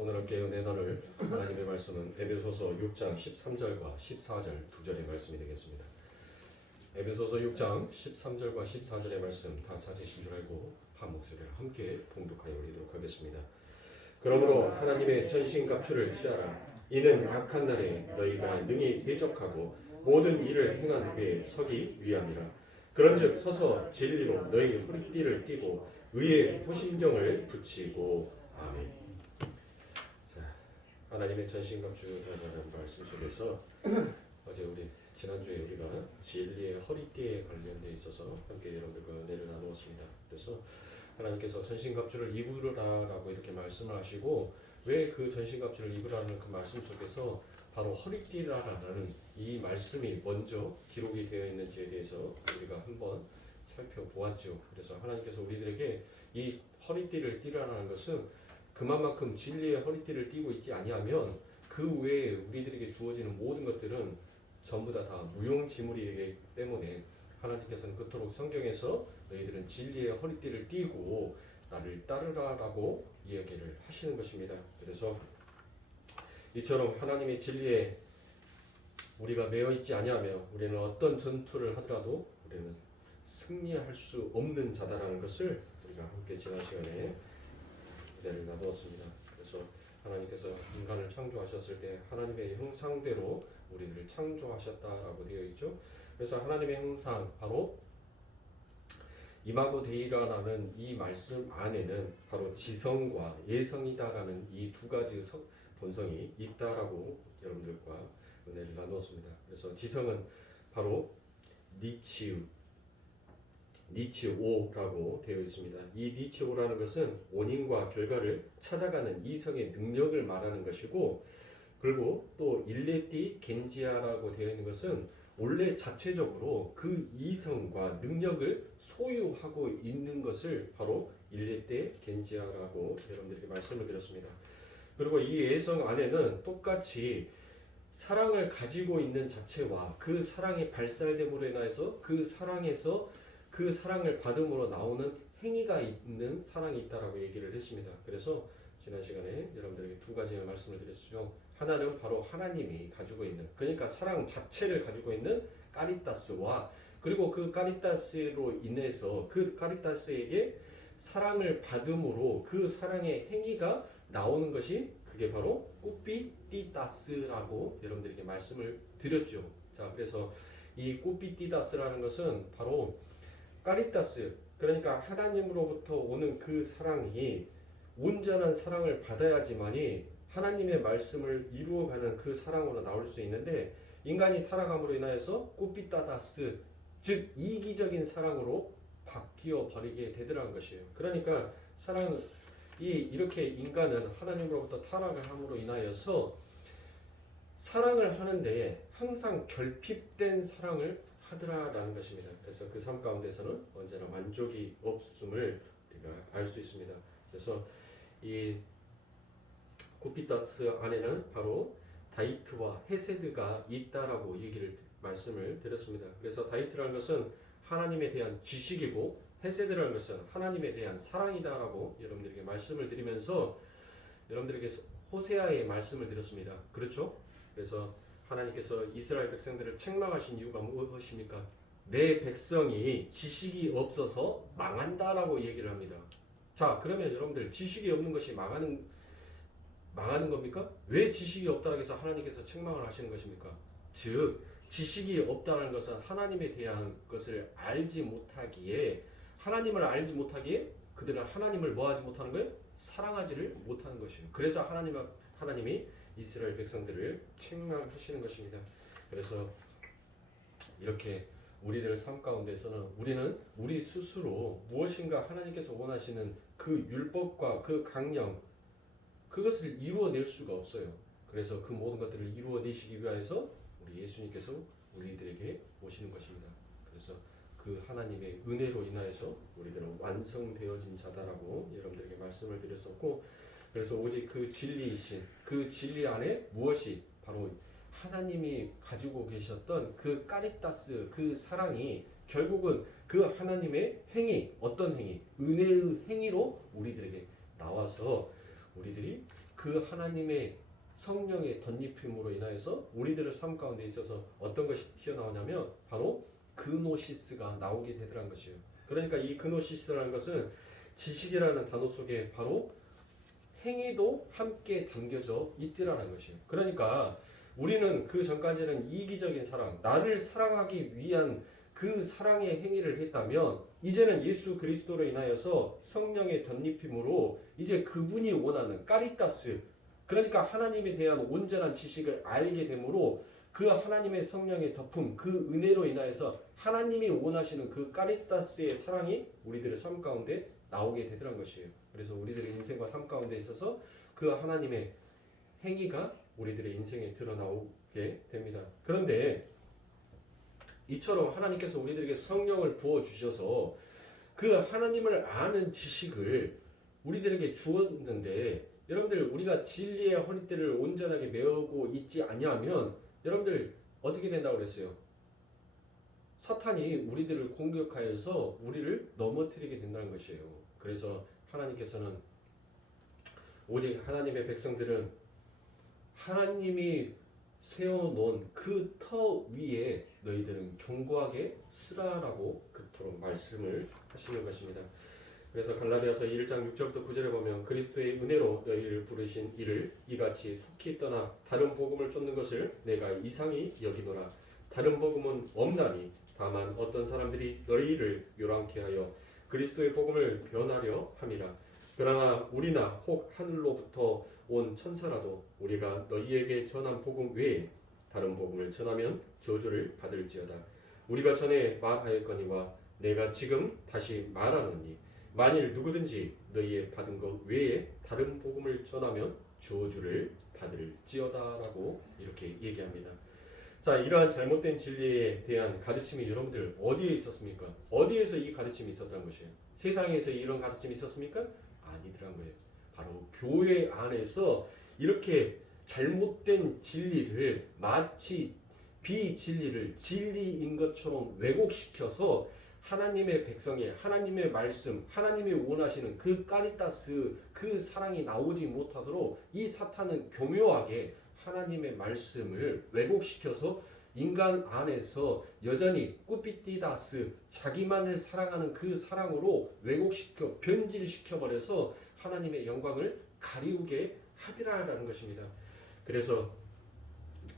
오늘 함께 은혜 나눌 하나님의 말씀은 에베소서 6장 13절과 14절 두 절의 말씀이 되겠습니다. 에베소서 6장 13절과 14절의 말씀 다 찾으신 줄 알고 한 목소리를 함께 봉독하여 올리도록 하겠습니다. 그러므로 하나님의 전신갑주를 취하라. 이는 악한 날에 너희가 능히 대적하고 모든 일을 행한 후에 서기 위함이라. 그런즉 서서 진리로 너희 허리띠를 띠고 의의 호심경을 붙이고 아멘. 자, 하나님의 전신갑주라는 말씀 속에서 어제 우리 지난주에 우리가 진리의 허리띠에 관련돼 있어서 함께 여러분들과 은혜를 나누었습니다. 그래서 하나님께서 전신갑주를 입으라라고 이렇게 말씀을 하시고 왜 그 전신갑주를 입으라는 그 말씀 속에서 바로 허리띠라는 이 말씀이 먼저 기록이 되어 있는지에 대해서 우리가 한번 살펴보았죠. 그래서 하나님께서 우리들에게 이 허리띠를 띠라는 것은 그만큼 진리의 허리띠를 띠고 있지 아니하면 그 외에 우리들에게 주어지는 모든 것들은 전부 다 무용지물이기 때문에 하나님께서는 그토록 성경에서 너희들은 진리의 허리띠를 띠고 나를 따르라라고 이야기를 하시는 것입니다. 그래서 이처럼 하나님의 진리에 우리가 매여 있지 아니하며 우리는 어떤 전투를 하더라도 우리는 승리할 수 없는 자다라는 것을 우리가 함께 지난 시간에 은혜를 나누었습니다. 그래서 하나님께서 인간을 창조하셨을 때 하나님의 형상대로 우리를 창조하셨다라고 되어 있죠. 그래서 하나님의 형상 바로 이마고 데이라라는 이 말씀 안에는 바로 지성과 예성이다라는 이 두 가지 본성이 있다라고 여러분들과 은혜를 나누었습니다. 그래서 지성은 바로 니치오라고 되어 있습니다. 이 니치오라는 것은 원인과 결과를 찾아가는 이성의 능력을 말하는 것이고, 그리고 또 일레띠 겐지아라고 되어 있는 것은 원래 자체적으로 그 이성과 능력을 소유하고 있는 것을 바로 일레띠 겐지아라고 여러분들에게 말씀을 드렸습니다. 그리고 이 예성 안에는 똑같이 사랑을 가지고 있는 자체와 그 사랑이 발살됨으로 인해서 그 사랑에서 그 사랑을 받음으로 나오는 행위가 있는 사랑이 있다라고 얘기를 했습니다. 그래서 지난 시간에 여러분들에게 두 가지의 말씀을 드렸죠. 하나는 바로 하나님이 가지고 있는, 그러니까 사랑 자체를 가지고 있는 까리타스와, 그리고 그 까리타스로 인해서 그 까리타스에게 사랑을 받음으로 그 사랑의 행위가 나오는 것이 그게 바로 꾸피띠다스라고 여러분들에게 말씀을 드렸죠. 자, 그래서 이 꾸피띠다스라는 것은 바로 까리타스, 그러니까 하나님으로부터 오는 그 사랑이 온전한 사랑을 받아야지만이 하나님의 말씀을 이루어가는 그 사랑으로 나올 수 있는데, 인간이 타락함으로 인하여서 꾸피따다스, 즉 이기적인 사랑으로 바뀌어 버리게 되더라는 것이에요. 그러니까 이렇게 인간은 하나님으로부터 타락을 함으로 인하여서 사랑을 하는데 항상 결핍된 사랑을 하더라라는 것입니다. 그래서 그 삶 가운데서는 언제나 만족이 없음을 우리가 알 수 있습니다. 그래서 이 쿠피타스 안에는 바로 다이트와 헤세드가 있다라고 말씀을 드렸습니다. 그래서 다이트라는 것은 하나님에 대한 지식이고 헤세드라는 것은 하나님에 대한 사랑이다라고 여러분들에게 말씀을 드리면서 여러분들에게 호세아의 말씀을 드렸습니다. 그렇죠? 그래서 하나님께서 이스라엘 백성들을 책망하신 이유가 무엇입니까? 내 백성이 지식이 없어서 망한다라고 얘기를 합니다. 자, 그러면 여러분들 지식이 없는 것이 망하는 겁니까? 왜 지식이 없다고 해서 하나님께서 책망을 하시는 것입니까? 즉 지식이 없다는 것은 하나님에 대한 것을 알지 못하기에, 하나님을 알지 못하기에 그들은 하나님을 뭐하지 못하는 거예요? 사랑하지를 못하는 것이에요. 그래서 하나님이 이스라엘 백성들을 책망하시는 것입니다. 그래서 이렇게 우리들 삶 가운데서는 우리는 우리 스스로 무엇인가 하나님께서 원하시는 그 율법과 그 강령, 그것을 이루어낼 수가 없어요. 그래서 그 모든 것들을 이루어내시기 위해서 우리 예수님께서 우리들에게 오시는 것입니다. 그래서 그 하나님의 은혜로 인하여서 우리들은 완성되어진 자다라고 여러분들에게 말씀을 드렸었고, 그래서 오직 그 진리이신 그 진리 안에 무엇이 바로 하나님이 가지고 계셨던 그 까리타스, 그 사랑이 결국은 그 하나님의 행위, 어떤 행위? 은혜의 행위로 우리들에게 나와서 우리들이 그 하나님의 성령의 덧입힘으로 인하여서 우리들의 삶 가운데 있어서 어떤 것이 튀어나오냐면 바로 그노시스가 나오게 되더란 것이에요. 그러니까 이 그노시스라는 것은 지식이라는 단어 속에 바로 행위도 함께 담겨져 있더라는 것이에요. 그러니까 우리는 그 전까지는 이기적인 사랑, 나를 사랑하기 위한 그 사랑의 행위를 했다면 이제는 예수 그리스도로 인하여서 성령의 덧입힘으로 이제 그분이 원하는 까리타스, 그러니까 하나님에 대한 온전한 지식을 알게 되므로 그 하나님의 성령의 덮음, 그 은혜로 인하여서 하나님이 원하시는 그 까리타스의 사랑이 우리들의 삶 가운데 나오게 되더란 것이에요. 그래서 우리들의 인생과 삶 가운데 있어서 그 하나님의 행위가 우리들의 인생에 드러나오게 됩니다. 그런데 이처럼 하나님께서 우리들에게 성령을 부어주셔서 그 하나님을 아는 지식을 우리들에게 주었는데 여러분들 우리가 진리의 허리띠를 온전하게 메우고 있지 아니하면 여러분들 어떻게 된다고 그랬어요? 사탄이 우리들을 공격하여서 우리를 넘어뜨리게 된다는 것이에요. 그래서 하나님께서는 오직 하나님의 백성들은 하나님이 세워놓은 그 터 위에 너희들은 견고하게 쓰라라고 그토록 말씀을 하시는 것입니다. 그래서 갈라디아서 1장 6절부터 9절에 보면 그리스도의 은혜로 너희를 부르신 이를 이같이 속히 떠나 다른 복음을 쫓는 것을 내가 이상히 여기노라. 다른 복음은 없나니 다만 어떤 사람들이 너희를 요란케 하여 그리스도의 복음을 변하려 함이라. 그러나 우리나 혹 하늘로부터 온 천사라도 우리가 너희에게 전한 복음 외에 다른 복음을 전하면 저주를 받을지어다. 우리가 전에 말하였거니와 내가 지금 다시 말하노니 만일 누구든지 너희의 받은 것 외에 다른 복음을 전하면 저주를 받을지어다라고 이렇게 얘기합니다. 자, 이러한 잘못된 진리에 대한 가르침이 여러분들 어디에 있었습니까? 어디에서 이 가르침이 있었던 것이에요? 세상에서 이런 가르침이 있었습니까? 아니더란 거예요. 바로 교회 안에서 이렇게 잘못된 진리를 마치 비진리를 진리인 것처럼 왜곡시켜서 하나님의 백성의 하나님의 말씀, 하나님이 원하시는 그 까리타스, 그 사랑이 나오지 못하도록 이 사탄은 교묘하게 하나님의 말씀을 왜곡시켜서 인간 안에서 여전히 꾸피티다스, 자기만을 사랑하는 그 사랑으로 왜곡시켜 변질시켜 버려서 하나님의 영광을 가리우게 하리라라는 것입니다. 그래서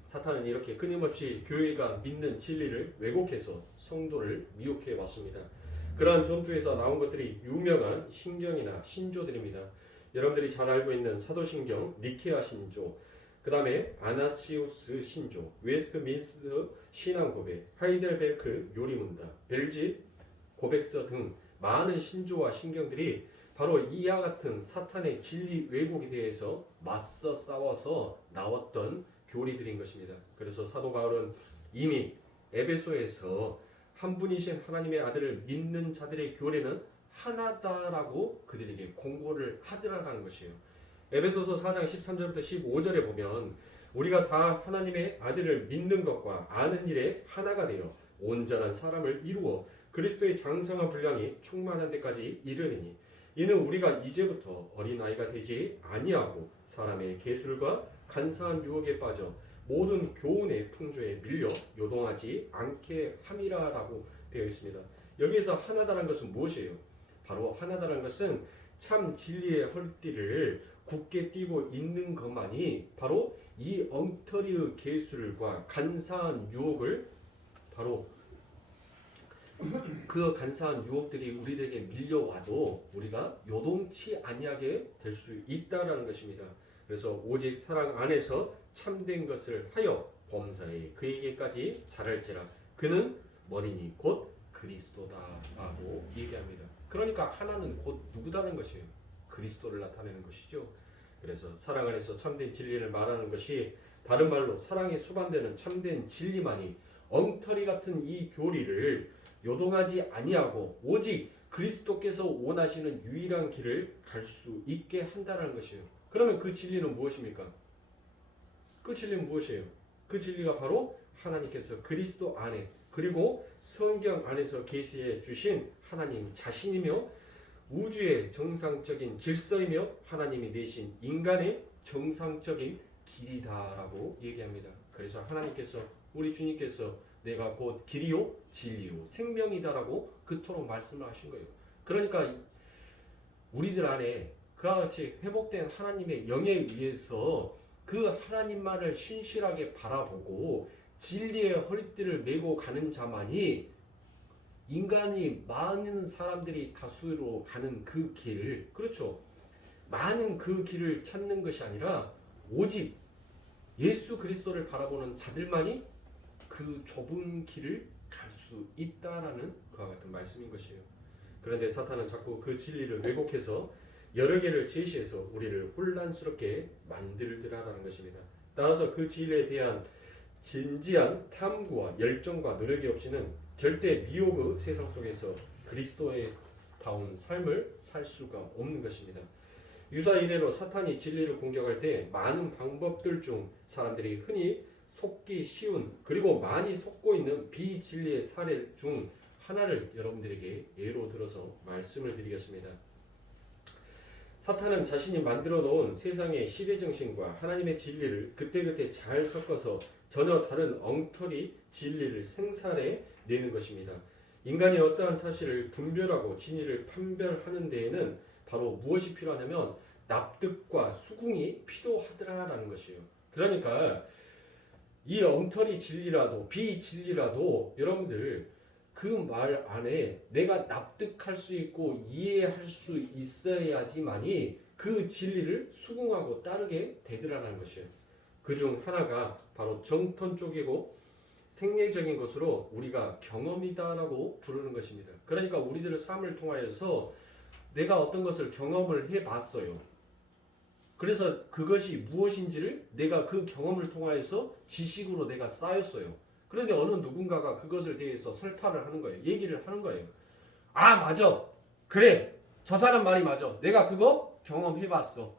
사탄은 이렇게 끊임없이 교회가 믿는 진리를 왜곡해서 성도를 미혹해 왔습니다. 그러한 전투에서 나온 것들이 유명한 신경이나 신조들입니다. 여러분들이 잘 알고 있는 사도신경, 니케아 신조, 그 다음에 아나시우스 신조, 웨스트민스터 신앙고백, 하이델베르크 요리문답, 벨집 고백서 등 많은 신조와 신경들이 바로 이와 같은 사탄의 진리 왜곡에 대해서 맞서 싸워서 나왔던 교리들인 것입니다. 그래서 사도 바울은 이미 에베소에서 한 분이신 하나님의 아들을 믿는 자들의 교리는 하나다라고 그들에게 공고를 하더라라는 것이에요. 에베소서 4장 13절부터 15절에 보면 우리가 다 하나님의 아들을 믿는 것과 아는 일에 하나가 되어 온전한 사람을 이루어 그리스도의 장성한 분량이 충만한 데까지 이르리니 이는 우리가 이제부터 어린아이가 되지 아니하고 사람의 계술과 간사한 유혹에 빠져 모든 교훈의 풍조에 밀려 요동하지 않게 함이라라고 되어 있습니다. 여기에서 하나다라는 것은 무엇이에요? 바로 하나다라는 것은 참 진리의 허리띠를 굳게 띄고 있는 것만이 바로 이 엉터리의 계술과 간사한 유혹을 바로 그 간사한 유혹들이 우리에게 밀려와도 우리가 요동치 아니하게 될 수 있다라는 것입니다. 그래서 오직 사랑 안에서 참된 것을 하여 범사에 그에게까지 자랄지라 그는 머리니 곧 그리스도다라고 얘기합니다. 그러니까 하나는 곧 누구다는 것이에요. 그리스도를 나타내는 것이죠. 그래서 사랑 안에서 참된 진리를 말하는 것이 다른 말로 사랑에 수반되는 참된 진리만이 엉터리 같은 이 교리를 요동하지 아니하고 오직 그리스도께서 원하시는 유일한 길을 갈 수 있게 한다는 것이에요. 그러면 그 진리는 무엇입니까? 그 진리는 무엇이에요? 그 진리가 바로 하나님께서 그리스도 안에 그리고 성경 안에서 계시해 주신 하나님 자신이며 우주의 정상적인 질서이며 하나님이 내신 인간의 정상적인 길이다라고 얘기합니다. 그래서 하나님께서 우리 주님께서 내가 곧 길이요 진리요 생명이다라고 그토록 말씀을 하신 거예요. 그러니까 우리들 안에 그와 같이 회복된 하나님의 영에 의해서 그 하나님만을 신실하게 바라보고 진리의 허리띠를 메고 가는 자만이 인간이 많은 사람들이 다수로 가는 그 길, 그렇죠. 많은 그 길을 찾는 것이 아니라 오직 예수 그리스도를 바라보는 자들만이 그 좁은 길을 갈 수 있다라는 그와 같은 말씀인 것이에요. 그런데 사탄은 자꾸 그 진리를 왜곡해서 여러 개를 제시해서 우리를 혼란스럽게 만들더라라는 것입니다. 따라서 그 진리에 대한 진지한 탐구와 열정과 노력이 없이는 절대 미혹의 세상 속에서 그리스도의 다운 삶을 살 수가 없는 것입니다. 유사 이래로 사탄이 진리를 공격할 때 많은 방법들 중 사람들이 흔히 속기 쉬운 그리고 많이 속고 있는 비진리의 사례 중 하나를 여러분들에게 예로 들어서 말씀을 드리겠습니다. 사탄은 자신이 만들어 놓은 세상의 시대정신과 하나님의 진리를 그때그때 잘 섞어서 전혀 다른 엉터리 진리를 생산해 내는 것입니다. 인간이 어떠한 사실을 분별하고 진리를 판별하는 데에는 바로 무엇이 필요하냐면 납득과 수긍이 필요하더라라는 것이에요. 그러니까 이 엉터리 진리라도 비진리라도 여러분들 그 말 안에 내가 납득할 수 있고 이해할 수 있어야지만이 그 진리를 수긍하고 따르게 되더라는 것이에요. 그중 하나가 바로 정통 쪽이고 생리적인 것으로 우리가 경험이다라고 부르는 것입니다. 그러니까 우리들의 삶을 통하여서 내가 어떤 것을 경험을 해봤어요. 그래서 그것이 무엇인지를 내가 그 경험을 통하여서 지식으로 내가 쌓였어요. 그런데 어느 누군가가 그것을 대해서 설파를 하는 거예요. 얘기를 하는 거예요. 아 맞아. 그래. 저 사람 말이 맞아. 내가 그거 경험해봤어.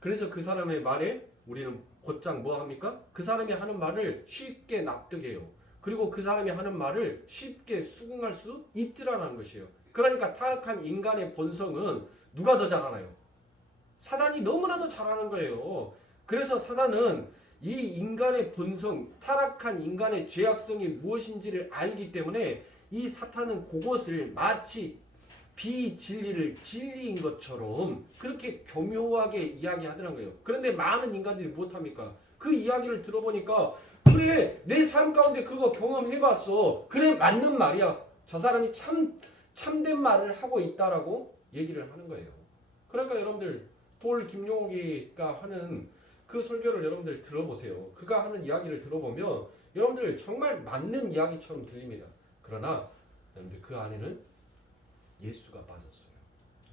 그래서 그 사람의 말에 우리는 곧장 뭐 합니까? 그 사람이 하는 말을 쉽게 납득해요. 그리고 그 사람이 하는 말을 쉽게 수긍할 수 있더라는 것이에요. 그러니까 타락한 인간의 본성은 누가 더 잘하나요? 사단이 너무나도 잘하는 거예요. 그래서 사단은 이 인간의 본성, 타락한 인간의 죄악성이 무엇인지를 알기 때문에 이 사탄은 그것을 마치 비진리를 진리인 것처럼 그렇게 교묘하게 이야기하더라는 거예요. 그런데 많은 인간들이 무엇합니까? 그 이야기를 들어보니까 그래 내 삶 가운데 그거 경험해봤어. 그래 맞는 말이야. 저 사람이 참된 말을 하고 있다라고 얘기를 하는 거예요. 그러니까 여러분들 돌 김용옥이가 하는 그 설교를 여러분들 들어보세요. 그가 하는 이야기를 들어보면 여러분들 정말 맞는 이야기처럼 들립니다. 그러나 여러분들 그 안에는 예수가 빠졌어요.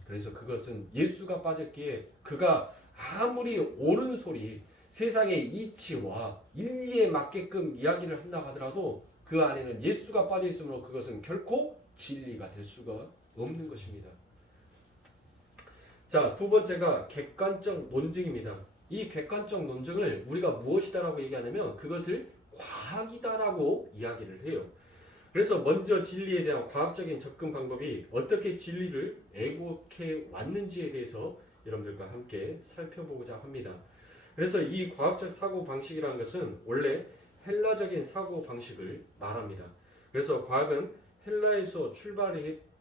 그래서 그것은 예수가 빠졌기에 그가 아무리 옳은 소리 세상의 이치와 인리에 맞게끔 이야기를 한다 하더라도 그 안에는 예수가 빠져 있으므로 그것은 결코 진리가 될 수가 없는 것입니다. 자, 두 번째가 객관적 논증입니다. 이 객관적 논증을 우리가 무엇이다라고 얘기하냐면 그것을 과학이다라고 이야기를 해요. 그래서 먼저 진리에 대한 과학적인 접근 방법이 어떻게 진리를 왜곡해 왔는지에 대해서 여러분들과 함께 살펴보고자 합니다. 그래서 이 과학적 사고 방식이라는 것은 원래 헬라적인 사고 방식을 말합니다. 그래서 과학은 헬라에서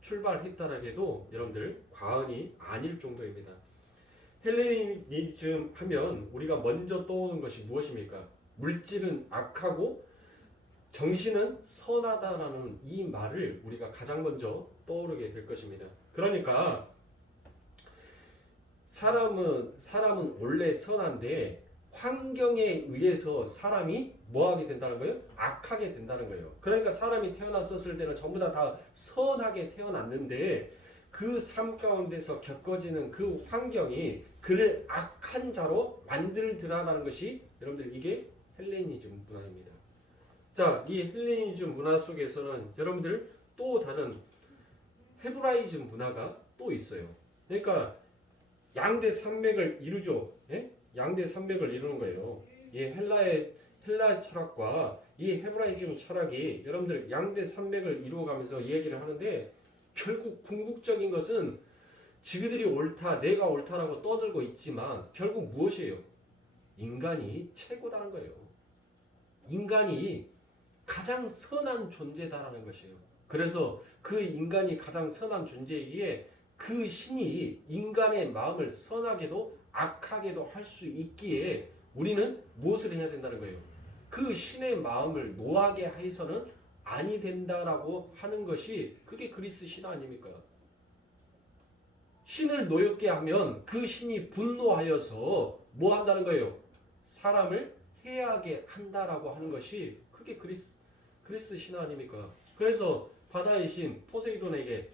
출발했다라고 해도 여러분들 과언이 아닐 정도입니다. 헬레니즘 하면 우리가 먼저 떠오르는 것이 무엇입니까? 물질은 악하고 정신은 선하다라는 이 말을 우리가 가장 먼저 떠오르게 될 것입니다. 그러니까 사람은 원래 선한데 환경에 의해서 사람이 뭐하게 된다는 거예요? 악하게 된다는 거예요. 그러니까 사람이 태어났었을 때는 전부 다 선하게 태어났는데 그 삶 가운데서 겪어지는 그 환경이 그를 악한 자로 만들더라라는 것이 여러분들 이게 헬레니즘 문화입니다. 자, 이 헬레니즘 문화 속에서는 여러분들 또 다른 헤브라이즘 문화가 또 있어요. 그러니까 양대 산맥을 이루죠. 예? 양대 산맥을 이루는 거예요. 이 헬라 철학과 이 헤브라이즘 철학이 여러분들 양대 산맥을 이루어가면서 얘기를 하는데 결국 궁극적인 것은 지그들이 옳다, 내가 옳다라고 떠들고 있지만 결국 무엇이에요? 인간이 최고다는 거예요. 인간이 가장 선한 존재다라는 것이에요. 그래서 그 인간이 가장 선한 존재이기에 그 신이 인간의 마음을 선하게도 악하게도 할 수 있기에 우리는 무엇을 해야 된다는 거예요? 그 신의 마음을 노하게 해서는 아니 된다라고 하는 것이 그게 그리스 신화 아닙니까? 신을 노엽게 하면 그 신이 분노하여서 뭐 한다는 거예요? 사람을 해하게 한다라고 하는 것이 그게 그리스 신화 아닙니까? 그래서 바다의 신 포세이돈에게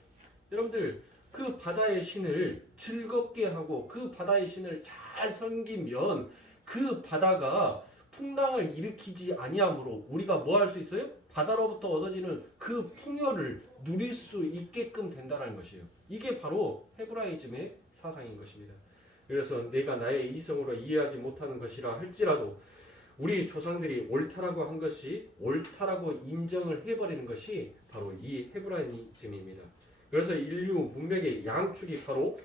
여러분들 그 바다의 신을 즐겁게 하고 그 바다의 신을 잘 섬기면 그 바다가 풍랑을 일으키지 아니하므로 우리가 뭐 할 수 있어요? 바다로부터 얻어지는 그 풍요를 누릴 수 있게끔 된다는 것이에요. 이게 바로 헤브라이즘의 사상인 것입니다. 그래서 내가 나의 이성으로 이해하지 못하는 것이라 할지라도 우리 조상들이 옳다라고 한 것이 옳다라고 인정을 해버리는 것이 바로 이 헤브라이즘입니다. 그래서 인류 문명의 양축이 바로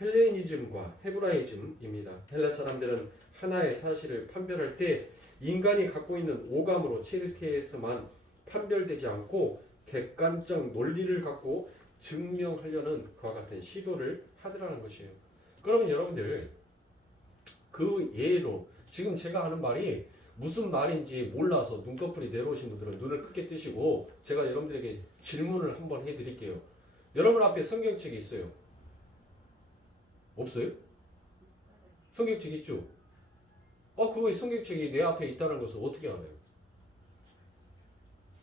헬레니즘과 헤브라이즘입니다. 헬라 사람들은 하나의 사실을 판별할 때 인간이 갖고 있는 오감으로 체르티에서만 판별되지 않고 객관적 논리를 갖고 증명하려는 그와 같은 시도를 하더라는 것이에요. 그러면 여러분들 그 예로 지금 제가 하는 말이 무슨 말인지 몰라서 눈꺼풀이 내려오신 분들은 눈을 크게 뜨시고 제가 여러분들에게 질문을 한번 해드릴게요. 여러분 앞에 성경책이 있어요? 없어요? 성경책 있죠? 그거 성경책이 내 앞에 있다는 것을 어떻게 알아요?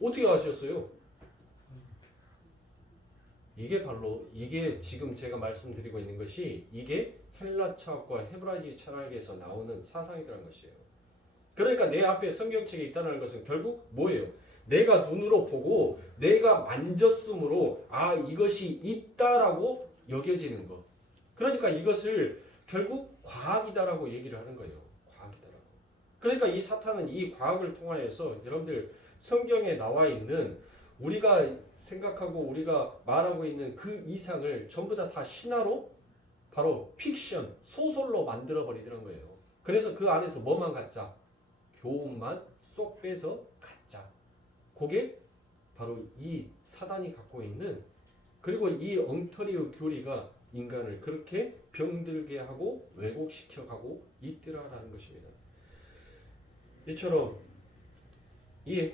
어떻게 아셨어요? 이게 지금 제가 말씀드리고 있는 것이 이게 헬라 철학과 헤브라이지 철학에서 나오는 사상이라는 것이에요. 그러니까 내 앞에 성경책이 있다는 것은 결국 뭐예요? 내가 눈으로 보고 내가 만졌으므로 이것이 있다라고 여겨지는 것. 그러니까 이것을 결국 과학이다라고 얘기를 하는 거예요. 과학이다라고. 그러니까 이 사탄은 이 과학을 통하여서 여러분들 성경에 나와 있는 우리가 생각하고 우리가 말하고 있는 그 이상을 전부 다 신화로 바로 픽션, 소설로 만들어 버리더란 거예요. 그래서 그 안에서 뭐만 갖자? 교훈만 쏙 빼서 갖자. 그게 바로 이 사단이 갖고 있는 그리고 이 엉터리의 교리가 인간을 그렇게 병들게 하고 왜곡시켜 가고 있더라라는 것입니다. 이처럼 이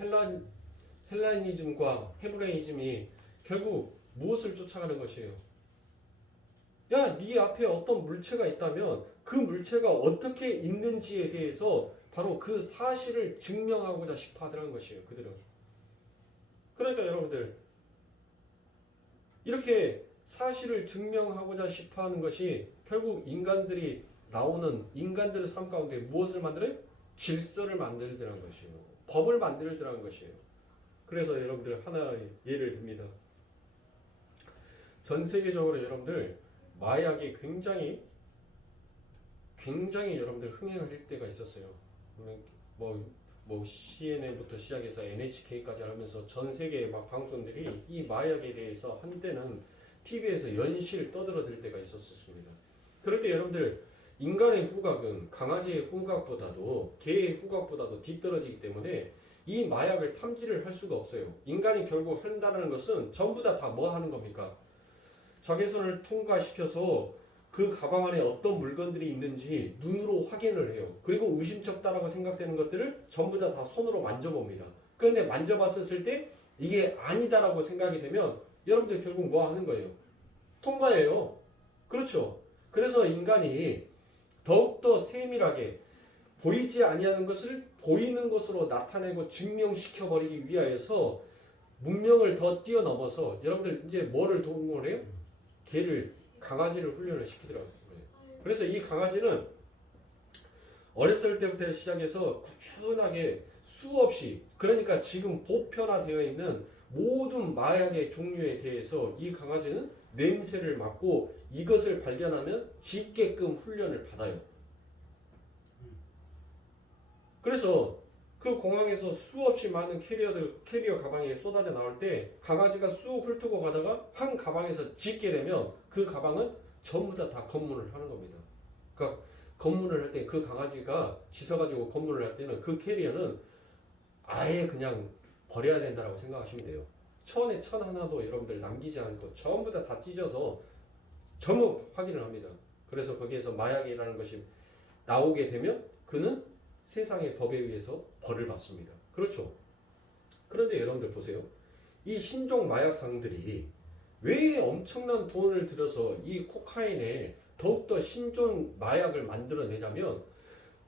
헬라니즘과 헤브라이즘이 결국 무엇을 쫓아가는 것이에요? 야, 네 앞에 어떤 물체가 있다면 그 물체가 어떻게 있는지에 대해서 바로 그 사실을 증명하고자 싶어 하더라는 것이에요. 그들은. 그러니까 여러분들 이렇게 사실을 증명하고자 싶어 하는 것이 결국 인간들의 삶 가운데 무엇을 만들어요? 질서를 만들더라는 것이에요. 법을 만들더라는 것이에요. 그래서 여러분들 하나의 예를 듭니다. 전 세계적으로 여러분들 마약이 굉장히 여러분들 흥행할 때가 있었어요. 뭐 CNN부터 시작해서 NHK까지 하면서 전 세계의 막 방송들이 이 마약에 대해서 한때는 TV에서 연실 떠들어댈 때가 있었습니다. 그럴 때 여러분들 인간의 후각은 강아지의 후각보다도 개의 후각보다도 뒤떨어지기 때문에 이 마약을 탐지를 할 수가 없어요. 인간이 결국 한다는 것은 전부 다 뭐 하는 겁니까? 적외선을 통과시켜서 그 가방 안에 어떤 물건들이 있는지 눈으로 확인을 해요. 그리고 의심쩍다라고 생각되는 것들을 전부 다 손으로 만져봅니다. 그런데 만져봤을 때 이게 아니다라고 생각이 되면 여러분들 결국 뭐 하는 거예요? 통과해요. 그렇죠. 그래서 인간이 더욱더 세밀하게 보이지 아니하는 것을 보이는 것으로 나타내고 증명시켜 버리기 위하여서 문명을 더 뛰어넘어서 여러분들 이제 뭐를 도움을 해요? 강아지를 훈련을 시키더라고요. 그래서 이 강아지는 어렸을 때부터 시작해서 꾸준하게 수없이 그러니까 지금 보편화되어 있는 모든 마약의 종류에 대해서 이 강아지는 냄새를 맡고 이것을 발견하면 짖게끔 훈련을 받아요. 그래서 그 공항에서 수없이 많은 캐리어 가방이 쏟아져 나올 때 강아지가 쑥 훑고 가다가 한 가방에서 짖게 되면 그 가방은 전부 다 검문을 하는 겁니다. 그러니까 검문을 할 때 그 강아지가 짖어가지고 검문을 할 때는 그 캐리어는 아예 그냥 버려야 된다라고 생각하시면 돼요. 천에 천 하나도 여러분들 남기지 않고 전부 다 찢어서 전부 확인을 합니다. 그래서 거기에서 마약이라는 것이 나오게 되면 그는 세상의 법에 의해서 벌을 받습니다. 그렇죠. 그런데 여러분들 보세요. 이 신종 마약상들이 왜 엄청난 돈을 들여서 이 코카인에 더욱더 신종 마약을 만들어내냐면,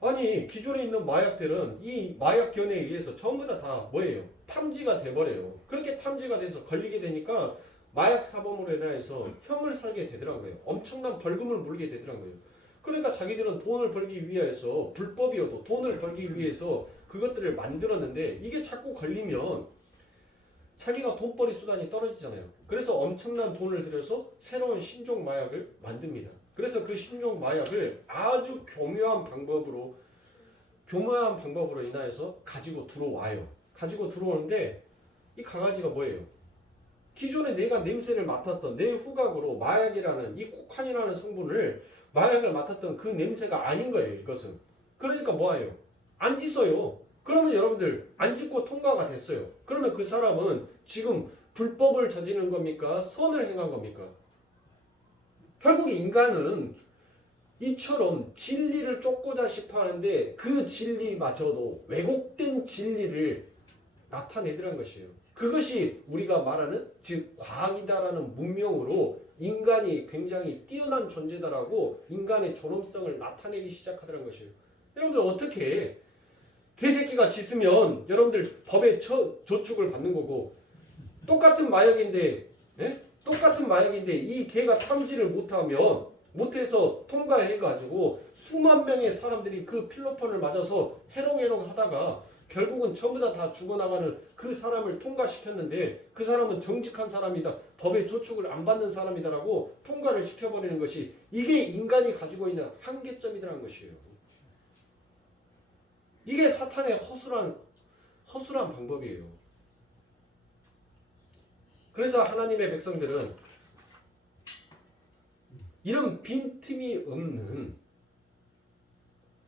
아니 기존에 있는 마약들은 이 마약견에 의해서 전부 다 뭐예요? 탐지가 돼버려요. 그렇게 탐지가 돼서 걸리게 되니까 마약 사범으로 인해서 형을 살게 되더라고요. 엄청난 벌금을 물게 되더라고요. 그러니까 자기들은 돈을 벌기 위해서, 불법이어도 돈을 벌기 위해서 그것들을 만들었는데, 이게 자꾸 걸리면 자기가 돈벌이 수단이 떨어지잖아요. 그래서 엄청난 돈을 들여서 새로운 신종 마약을 만듭니다. 그래서 그 신종 마약을 아주 교묘한 방법으로 인하여서 가지고 들어와요. 가지고 들어오는데 이 강아지가 뭐예요? 기존에 내가 냄새를 맡았던 내 후각으로 마약이라는 이 코카인이라는 성분을, 마약을 맡았던 그 냄새가 아닌 거예요. 이것은. 그러니까 뭐예요? 안 짖어요. 그러면 여러분들 안 짖고 통과가 됐어요. 그러면 그 사람은 지금 불법을 저지른 겁니까? 선을 행한 겁니까? 결국 인간은 이처럼 진리를 쫓고자 싶어 하는데 그 진리마저도 왜곡된 진리를 나타내더라는 것이에요. 그것이 우리가 말하는 즉 과학이다라는 문명으로 인간이 굉장히 뛰어난 존재다라고 인간의 존엄성을 나타내기 시작하더라는 것이에요. 여러분들 어떻게 개새끼가 짖으면 여러분들 법의 저축을 받는 거고, 똑같은 마약인데 똑같은 마약인데 이 개가 탐지를 못해서 통과해가지고 수만 명의 사람들이 그 필로폰을 맞아서 해롱해롱 하다가 결국은 전부 다 죽어나가는 그 사람을 통과시켰는데, 그 사람은 정직한 사람이다, 법의 조축을 안 받는 사람이다라고 통과를 시켜버리는 것이, 이게 인간이 가지고 있는 한계점이라는 것이에요. 이게 사탄의 허술한 방법이에요. 그래서 하나님의 백성들은 이런 빈틈이 없는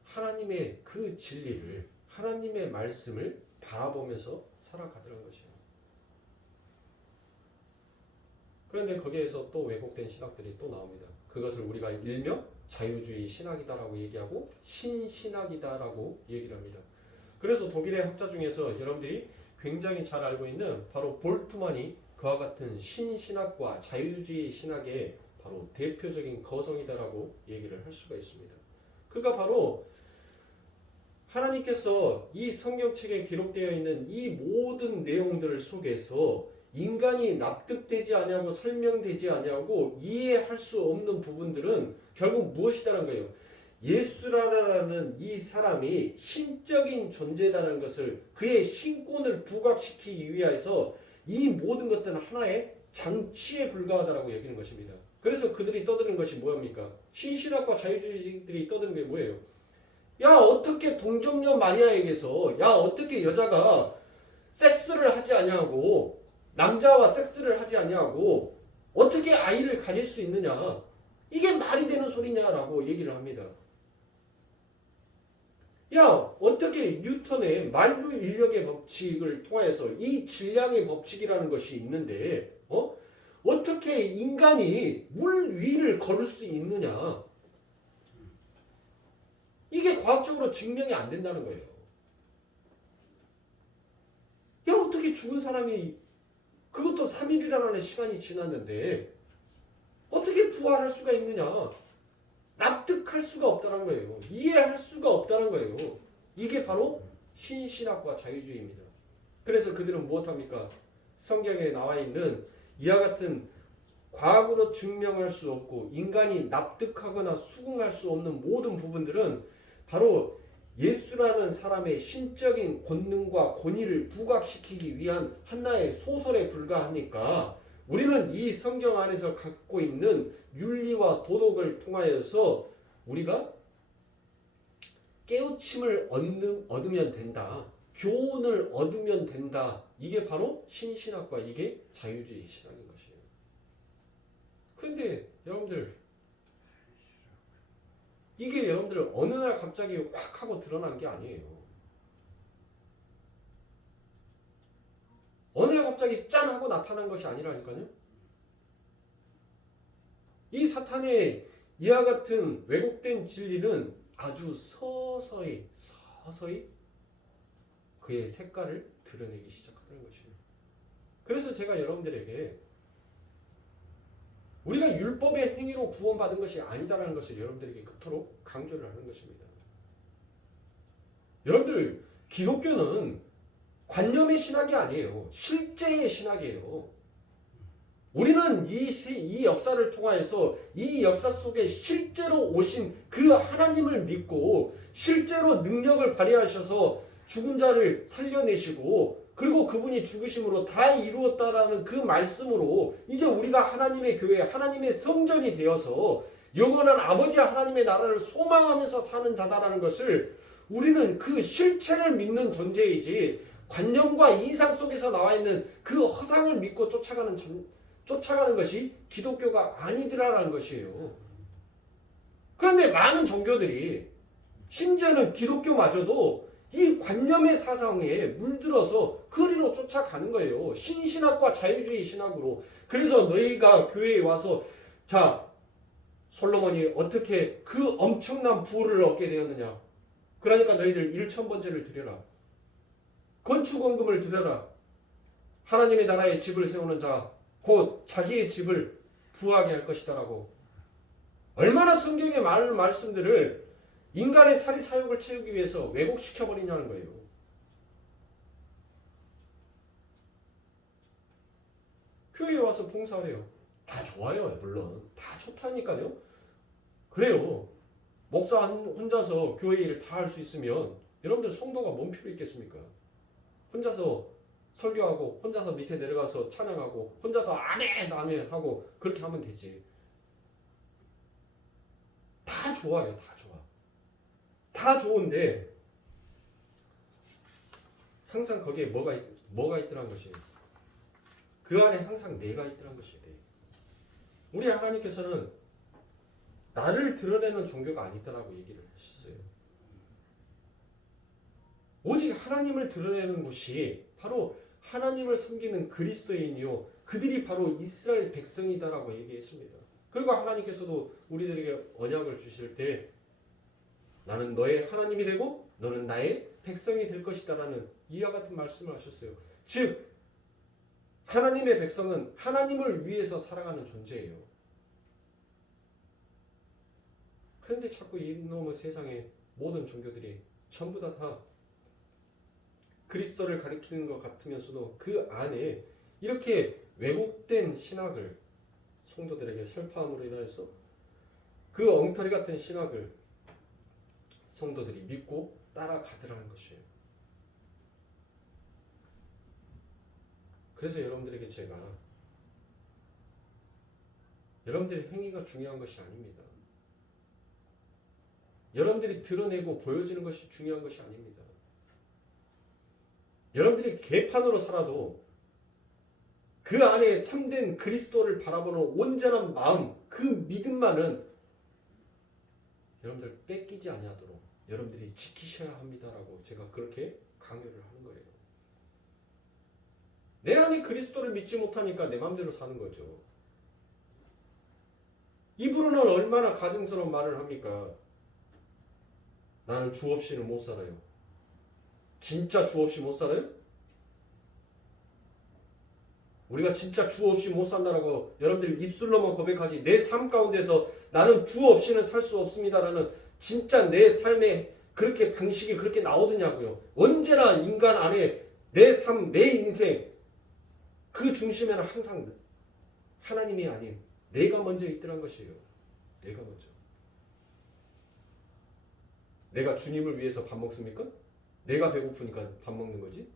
하나님의 그 진리를, 하나님의 말씀을 바라보면서 살아가더라는 것이에요. 그런데 거기에서 또 왜곡된 신학들이 또 나옵니다. 그것을 우리가 일명 자유주의 신학이다라고 얘기하고 신신학이다라고 얘기를 합니다. 그래서 독일의 학자 중에서 여러분들이 굉장히 잘 알고 있는 바로 볼트만이 그와 같은 신신학과 자유주의 신학의 바로 대표적인 거성이다라고 얘기를 할 수가 있습니다. 그가 바로 하나님께서 이 성경책에 기록되어 있는 이 모든 내용들 속에서 인간이 납득되지 아니하고 설명되지 아니하고 이해할 수 없는 부분들은 결국 무엇이다라는 거예요. 예수라는 이 사람이 신적인 존재다라는 것을, 그의 신권을 부각시키기 위해서 이 모든 것들은 하나의 장치에 불과하다라고 여기는 것입니다. 그래서 그들이 떠드는 것이 뭐합니까? 신신학과 자유주의들이 떠드는 게 뭐예요? 야, 어떻게 동정녀 마리아에게서, 야, 어떻게 여자가 섹스를 하지 아니하고 남자와 섹스를 하지 아니하고 어떻게 아이를 가질 수 있느냐, 이게 말이 되는 소리냐라고 얘기를 합니다. 야, 어떻게 뉴턴의 만류 인력의 법칙을 통해서 이 질량의 법칙이라는 것이 있는데 어떻게 인간이 물 위를 걸을 수 있느냐, 이게 과학적으로 증명이 안 된다는 거예요. 야, 어떻게 죽은 사람이, 그것도 3일이라는 시간이 지났는데 어떻게 부활할 수가 있느냐, 납득할 수가 없다는 거예요. 이해할 수가 없다는 거예요. 이게 바로 신신학과 자유주의입니다. 그래서 그들은 무엇합니까? 성경에 나와 있는 이와 같은 과학으로 증명할 수 없고 인간이 납득하거나 수긍할 수 없는 모든 부분들은 바로 예수라는 사람의 신적인 권능과 권위를 부각시키기 위한 하나의 소설에 불과하니까, 우리는 이 성경 안에서 갖고 있는 윤리와 도덕을 통하여서 우리가 깨우침을 얻으면 된다, 교훈을 얻으면 된다. 이게 바로 신신학과, 이게 자유주의 신학인 것이에요. 그런데 여러분들 이게 여러분들 어느 날 갑자기 확 하고 드러난 게 아니에요. 어느 날 갑자기 짠 하고 나타난 것이 아니라니까요. 이 사탄의 이와 같은 왜곡된 진리는 아주 서서히 그의 색깔을 드러내기 시작하는 것이에요. 그래서 제가 여러분들에게 우리가 율법의 행위로 구원받은 것이 아니다라는 것을 여러분들에게 그토록 강조를 하는 것입니다. 여러분들 기독교는 관념의 신학이 아니에요. 실제의 신학이에요. 우리는 이 역사를 통하여서 이 역사 속에 실제로 오신 그 하나님을 믿고 실제로 능력을 발휘하셔서 죽은 자를 살려내시고 그리고 그분이 죽으심으로 다 이루었다라는 그 말씀으로 이제 우리가 하나님의 교회, 하나님의 성전이 되어서 영원한 아버지 하나님의 나라를 소망하면서 사는 자다라는 것을 우리는 그 실체를 믿는 존재이지 관념과 이상 속에서 나와 있는 그 허상을 믿고 쫓아가는 것이 기독교가 아니더라라는 것이에요. 그런데 많은 종교들이 심지어는 기독교마저도 이 관념의 사상에 물들어서 그리로 쫓아가는 거예요. 신신학과 자유주의 신학으로. 그래서 너희가 교회에 와서 자 솔로몬이 어떻게 그 엄청난 부를 얻게 되었느냐. 그러니까 너희들 1,000번째를 드려라. 건축원금을 드려라. 하나님의 나라에 집을 세우는 자 곧 자기의 집을 부하게 할 것이다라고. 얼마나 성경의 많은 말씀들을 인간의 사리 사욕을 채우기 위해서 왜곡시켜버리냐는 거예요. 교회에 와서 봉사하래요. 다 좋아요. 물론 다 좋다니까요. 그래요. 목사 혼자서 교회 일을 다 할 수 있으면 여러분들 성도가 뭔 필요 있겠습니까? 혼자서 설교하고 혼자서 밑에 내려가서 찬양하고 혼자서 아멘 아멘 하고 그렇게 하면 되지. 다 좋아요. 다 좋아. 다 좋은데 항상 거기에 뭐가 있더란 것이에요. 그 안에 항상 내가 있더란 것이에요. 우리 하나님께서는 나를 드러내는 종교가 아니다라고 얘기를 하셨어요. 오직 하나님을 드러내는 곳이 바로 하나님을 섬기는 그리스도인이요 그들이 바로 이스라엘 백성이다라고 얘기했습니다. 그리고 하나님께서도 우리들에게 언약을 주실 때 나는 너의 하나님이 되고 너는 나의 백성이 될 것이다라는 이와 같은 말씀을 하셨어요. 즉 하나님의 백성은 하나님을 위해서 살아가는 존재예요. 그런데 자꾸 이놈의 세상의 모든 종교들이 전부 다 그리스도를 가리키는 것 같으면서도 그 안에 이렇게 왜곡된 신학을 성도들에게 설파함으로 인하여서 그 엉터리 같은 신학을 성도들이 믿고 따라가더라는 것이에요. 그래서 여러분들에게 제가 여러분들의 행위가 중요한 것이 아닙니다. 여러분들이 드러내고 보여지는 것이 중요한 것이 아닙니다. 여러분들이 개판으로 살아도 그 안에 참된 그리스도를 바라보는 온전한 마음, 그 믿음만은 여러분들 뺏기지 아니하도록 여러분들이 지키셔야 합니다라고 제가 그렇게 강요를 하는 거예요. 내 안에 그리스도를 믿지 못하니까 내 마음대로 사는 거죠. 입으로는 얼마나 가증스러운 말을 합니까? 나는 주 없이는 못 살아요. 진짜 주 없이 못 살아요? 우리가 진짜 주 없이 못 산다라고 여러분들 입술로만 고백하지 내 삶 가운데서 나는 주 없이는 살 수 없습니다라는 진짜 내 삶의 그렇게 방식이 그렇게 나오더냐고요. 언제나 인간 안에 내 삶, 내 인생 그 중심에는 항상 하나님이 아닌 내가 먼저 있더란 것이에요. 내가 먼저. 내가 주님을 위해서 밥 먹습니까? 내가 배고프니까 밥 먹는 거지?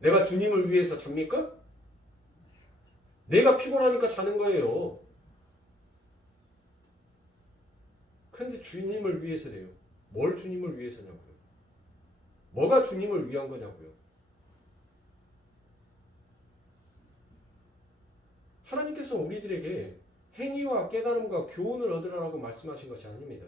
내가 주님을 위해서 잡니까? 내가 피곤하니까 자는 거예요. 그런데 주님을 위해서래요. 뭘 주님을 위해서냐고요. 뭐가 주님을 위한 거냐고요. 하나님께서 우리들에게 행위와 깨달음과 교훈을 얻으라고 말씀하신 것이 아닙니다.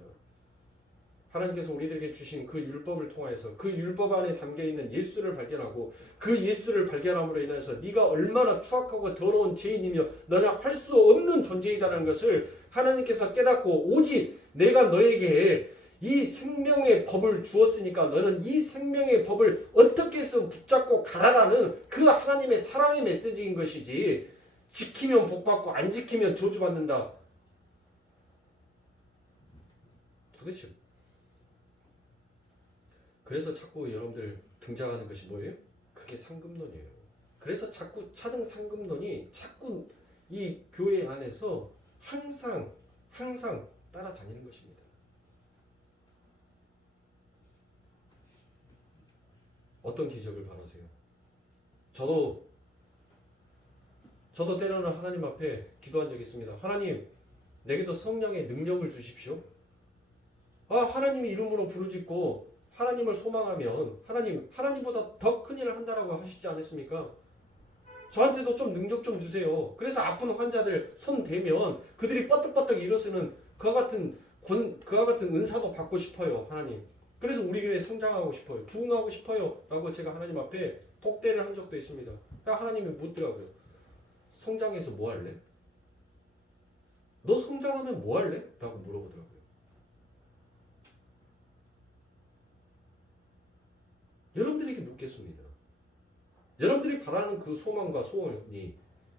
하나님께서 우리들에게 주신 그 율법을 통하여서 그 율법 안에 담겨있는 예수를 발견하고 그 예수를 발견함으로 인해서 네가 얼마나 추악하고 더러운 죄인이며 너는 할 수 없는 존재이다라는 것을 하나님께서 깨닫고 오직 내가 너에게 이 생명의 법을 주었으니까 너는 이 생명의 법을 어떻게 해서 붙잡고 가라라는 그 하나님의 사랑의 메시지인 것이지 지키면 복받고 안 지키면 저주받는다. 도대체 그래서 자꾸 여러분들 등장하는 것이 뭐예요? 그게 상급론이에요. 그래서 자꾸 차등 상급론이 자꾸 이 교회 안에서 항상 따라다니는 것입니다. 어떤 기적을 바라세요? 저도 때로는 하나님 앞에 기도한 적이 있습니다. 하나님, 내게도 성령의 능력을 주십시오. 하나님의 이름으로 부르짖고 하나님을 소망하면 하나님보다 더 큰 일을 한다라고 하시지 않았습니까? 저한테도 좀 능력 좀 주세요. 그래서 아픈 환자들 손 대면 그들이 뻗떡뻗떡 일어서는 그와 같은 은사도 받고 싶어요. 하나님. 그래서 우리 교회 성장하고 싶어요. 부흥하고 싶어요. 라고 제가 하나님 앞에 독대를 한 적도 있습니다. 하나님이 묻더라고요. 성장해서 뭐 할래? 너 성장하면 뭐 할래? 라고 물어보더라고요. 여러분들에게 묻겠습니다. 여러분들이 바라는 그 소망과 소원이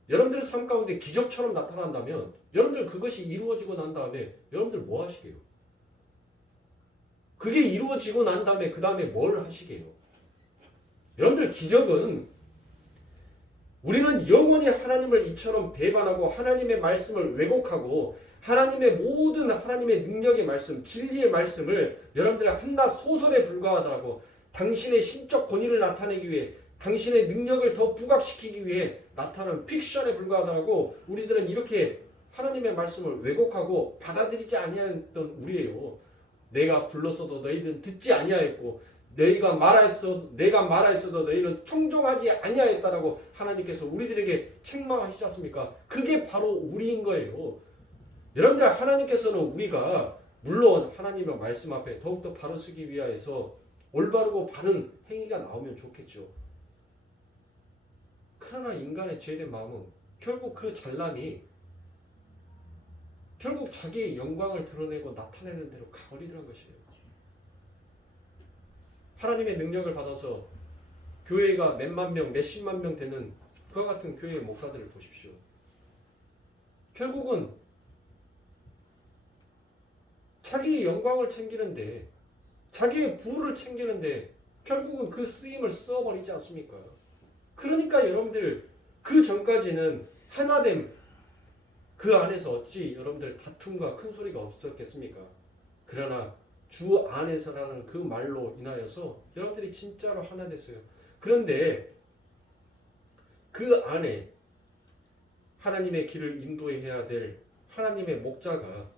여러분들의 삶 가운데 기적처럼 나타난다면 여러분들 그것이 이루어지고 난 다음에 여러분들 뭐 하시게요? 그게 이루어지고 난 다음에 그 다음에 뭘 하시게요? 여러분들 기적은 우리는 영원히 하나님을 이처럼 배반하고 하나님의 말씀을 왜곡하고 하나님의 모든 하나님의 능력의 말씀, 진리의 말씀을 여러분들 한낱 소설에 불과하다고 당신의 신적 권위를 나타내기 위해 당신의 능력을 더 부각시키기 위해 나타나는 픽션에 불과하다고 우리들은 이렇게 하나님의 말씀을 왜곡하고 받아들이지 아니하였던 우리예요. 내가 불렀어도 너희들은 듣지 아니하였고 내가 말하였어도 너희는 청종하지 아니하였다라고 하나님께서 우리들에게 책망하시지 않습니까? 그게 바로 우리인 거예요. 여러분들 하나님께서는 우리가 물론 하나님의 말씀 앞에 더욱더 바로 서기 위하여서 올바르고 바른 행위가 나오면 좋겠죠. 그러나 인간의 죄된 마음은 결국 그 잘남이 결국 자기의 영광을 드러내고 나타내는 대로 가버리더란 것이에요. 하나님의 능력을 받아서 교회가 몇만 명, 몇십만 명 되는 그와 같은 교회의 목사들을 보십시오. 결국은 자기의 영광을 챙기는데 자기의 부를 챙기는데 결국은 그 쓰임을 써버리지 않습니까? 그러니까 여러분들 그 전까지는 하나됨 그 안에서 어찌 여러분들 다툼과 큰 소리가 없었겠습니까? 그러나 주 안에서라는 그 말로 인하여서 여러분들이 진짜로 하나 됐어요. 그런데 그 안에 하나님의 길을 인도해야 될 하나님의 목자가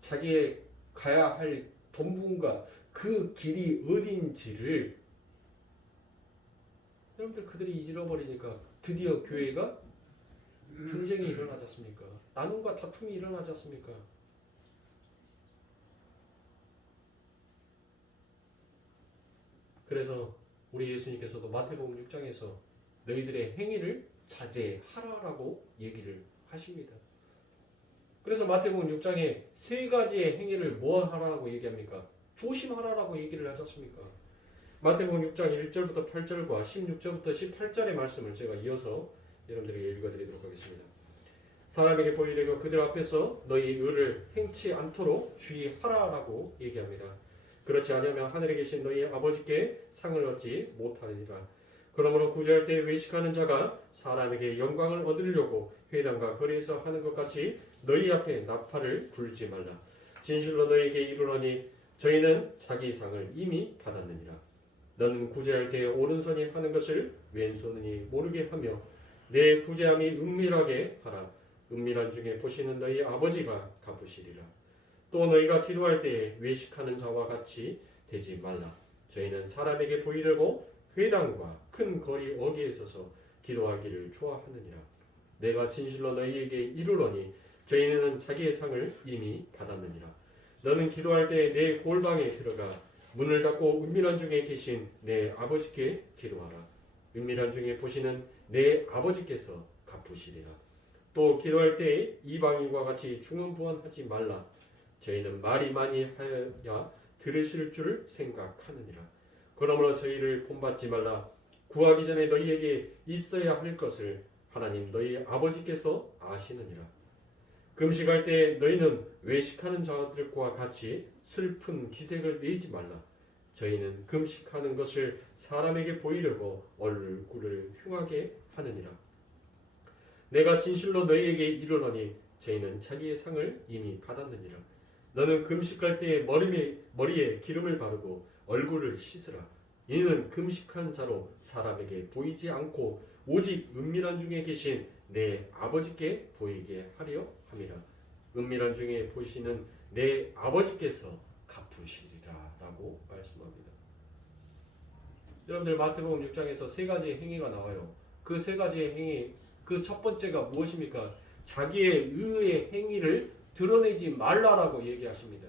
자기의 가야 할 본분과 그 길이 어딘지를 여러분들 그들이 잊어버리니까 드디어 교회가 분쟁이 일어나지 않습니까? 나눔과 다툼이 일어나지 않습니까? 그래서 우리 예수님께서도 마태복음 6장에서 너희들의 행위를 자제하라라고 얘기를 하십니다. 그래서 마태복음 6장에 세 가지의 행위를 뭐 하라고 얘기합니까? 조심하라라고 얘기를 하지 않습니까? 마태복음 6장 1절부터 8절과 16절부터 18절의 말씀을 제가 이어서 여러분들에게 읽어드리도록 하겠습니다. 사람에게 보이려고 그들 앞에서 너희 의를 행치 않도록 주의하라라고 얘기합니다. 그렇지 않으면 하늘에 계신 너희 아버지께 상을 얻지 못하리라. 그러므로 구제할 때 외식하는 자가 사람에게 영광을 얻으려고 회당과 거리에서 하는 것 같이 너희 앞에 나팔을 불지 말라. 진실로 너희에게 이르노니 저희는 자기 상을 이미 받았느니라. 너는 구제할 때 오른손이 하는 것을 왼손이 모르게 하며 내 구제함이 은밀하게 하라. 은밀한 중에 보시는 너희 아버지가 갚으시리라. 또 너희가 기도할 때에 외식하는 자와 같이 되지 말라. 저희는 사람에게 보이려고 회당과 큰 거리 어귀에 서서 기도하기를 좋아하느니라. 내가 진실로 너희에게 이르노니 죄인은 자기의 상을 이미 받았느니라. 너는 기도할 때 내 골방에 들어가 문을 닫고 은밀한 중에 계신 내 아버지께 기도하라. 은밀한 중에 보시는 내 아버지께서 갚으시리라. 또 기도할 때 이방인과 같이 중언부언하지 말라. 저희는 말이 많이 하여야 들으실 줄 생각하느니라. 그러므로 저희를 본받지 말라. 구하기 전에 너희에게 있어야 할 것을 하나님 너희 아버지께서 아시느니라. 금식할 때 너희는 외식하는 자들과 같이 슬픈 기색을 내지 말라. 저희는 금식하는 것을 사람에게 보이려고 얼굴을 흉하게 하느니라. 내가 진실로 너희에게 이르노니 저희는 자기의 상을 이미 받았느니라. 너는 금식할 때 머리에 기름을 바르고 얼굴을 씻으라. 이는 금식한 자로 사람에게 보이지 않고 오직 은밀한 중에 계신 내 아버지께 보이게 하려 함이라. 은밀한 중에 보시는 내 아버지께서 갚으시리라 라고 말씀합니다. 여러분들 마태복음 6장에서 세 가지의 행위가 나와요. 그 세 가지의 행위, 그 첫 번째가 무엇입니까? 자기의 의의 행위를 드러내지 말라라고 얘기하십니다.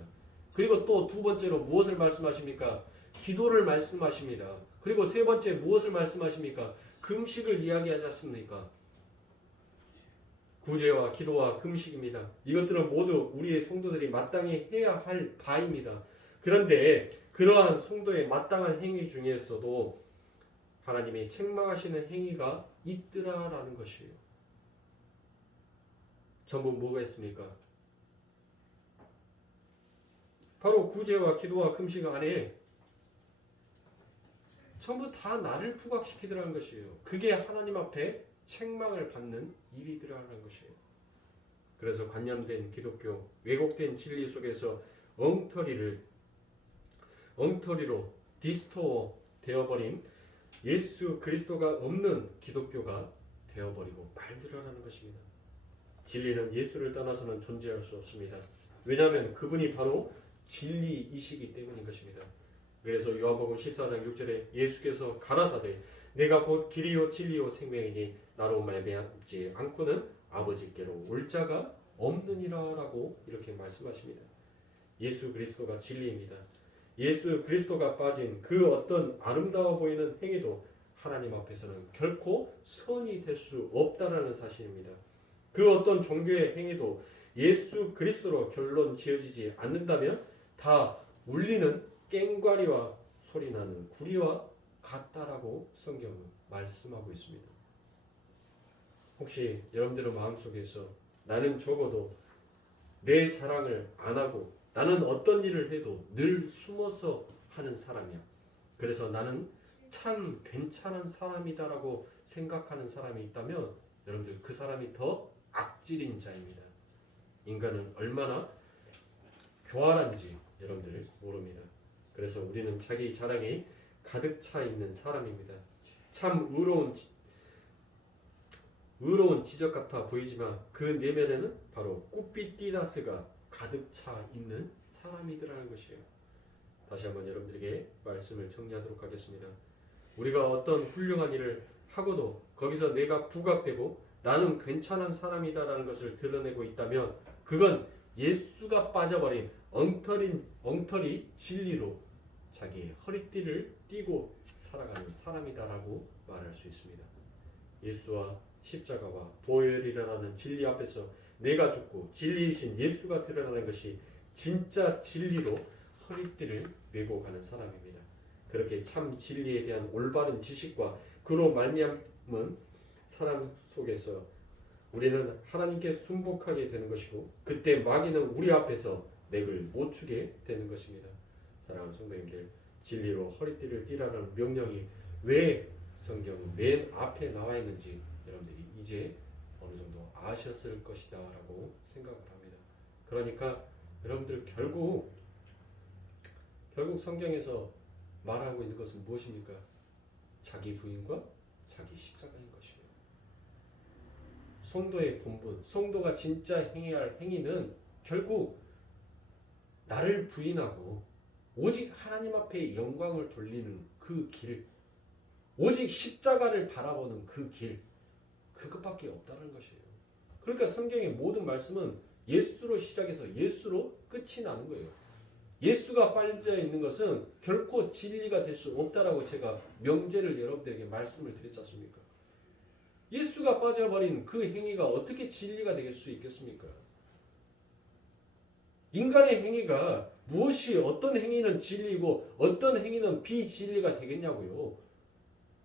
그리고 또 두 번째로 무엇을 말씀하십니까? 기도를 말씀하십니다. 그리고 세 번째 무엇을 말씀하십니까? 금식을 이야기하지 않습니까? 구제와 기도와 금식입니다. 이것들은 모두 우리의 성도들이 마땅히 해야 할 바입니다. 그런데 그러한 성도의 마땅한 행위 중에서도 하나님이 책망하시는 행위가 있더라라는 것이에요. 전부 뭐가 있습니까? 바로 구제와 기도와 금식 안에 전부 다 나를 부각시키더라는 것이에요. 그게 하나님 앞에 책망을 받는 일이더라는 것이에요. 그래서 관념된 기독교, 왜곡된 진리 속에서 엉터리로 디스토어 되어버린 예수 그리스도가 없는 기독교가 되어버리고 말더라는 것입니다. 진리는 예수를 떠나서는 존재할 수 없습니다. 왜냐하면 그분이 바로 진리이시기 때문인 것입니다. 그래서 요한복음 14장 6절에 예수께서 가라사대 내가 곧 길이요 진리요 생명이니 나로 말미암지 않고는 아버지께로 올 자가 없느니라라고 이렇게 말씀하십니다. 예수 그리스도가 진리입니다. 예수 그리스도가 빠진 그 어떤 아름다워 보이는 행위도 하나님 앞에서는 결코 선이 될 수 없다라는 사실입니다. 그 어떤 종교의 행위도 예수 그리스도로 결론 지어지지 않는다면 다 울리는 꽹과리와 소리나는 구리와 같다라고 성경은 말씀하고 있습니다. 혹시 여러분들의 마음속에서 나는 적어도 내 자랑을 안 하고 나는 어떤 일을 해도 늘 숨어서 하는 사람이야. 그래서 나는 참 괜찮은 사람이다라고 생각하는 사람이 있다면 여러분들 그 사람이 더 악질인 자입니다. 인간은 얼마나 교활한지 여러분들 모릅니다. 그래서 우리는 자기 자랑이 가득 차 있는 사람입니다. 참 의로운 지적 같아 보이지만 그 내면에는 바로 꾸삐띠다스가 가득 차 있는 사람이더라는 것이에요. 다시 한번 여러분들에게 말씀을 정리하도록 하겠습니다. 우리가 어떤 훌륭한 일을 하고도 거기서 내가 부각되고 나는 괜찮은 사람이다라는 것을 드러내고 있다면 그건 예수가 빠져버린 엉터리 진리로 자기의 허리띠를 띠고 살아가는 사람이다라고 말할 수 있습니다. 예수와 십자가와 보혈이라는 진리 앞에서 내가 죽고 진리이신 예수가 드러나는 것이 진짜 진리로 허리띠를 메고 가는 사람입니다. 그렇게 참 진리에 대한 올바른 지식과 그로 말미암은 사람 속에서 우리는 하나님께 순복하게 되는 것이고 그때 마귀는 우리 앞에서 맥을 못 추게 되는 것입니다. 사랑하는 성도님들, 진리로 허리띠를 띠라는 명령이 왜 성경 맨 앞에 나와 있는지 여러분들이 이제 어느 정도 아셨을 것이다 라고 생각을 합니다. 그러니까 여러분들 결국 성경에서 말하고 있는 것은 무엇입니까? 자기 부인과 자기 십자가인 것이에요. 성도의 본분, 성도가 진짜 행해야 할 행위는 결국 나를 부인하고 오직 하나님 앞에 영광을 돌리는 그 길, 오직 십자가를 바라보는 그 길, 그것밖에 없다는 것이에요. 그러니까 성경의 모든 말씀은 예수로 시작해서 예수로 끝이 나는 거예요. 예수가 빠져 있는 것은 결코 진리가 될 수 없다라고 제가 명제를 여러분들에게 말씀을 드렸지 않습니까? 예수가 빠져버린 그 행위가 어떻게 진리가 될 수 있겠습니까? 인간의 행위가 무엇이 어떤 행위는 진리고 어떤 행위는 비진리가 되겠냐고요.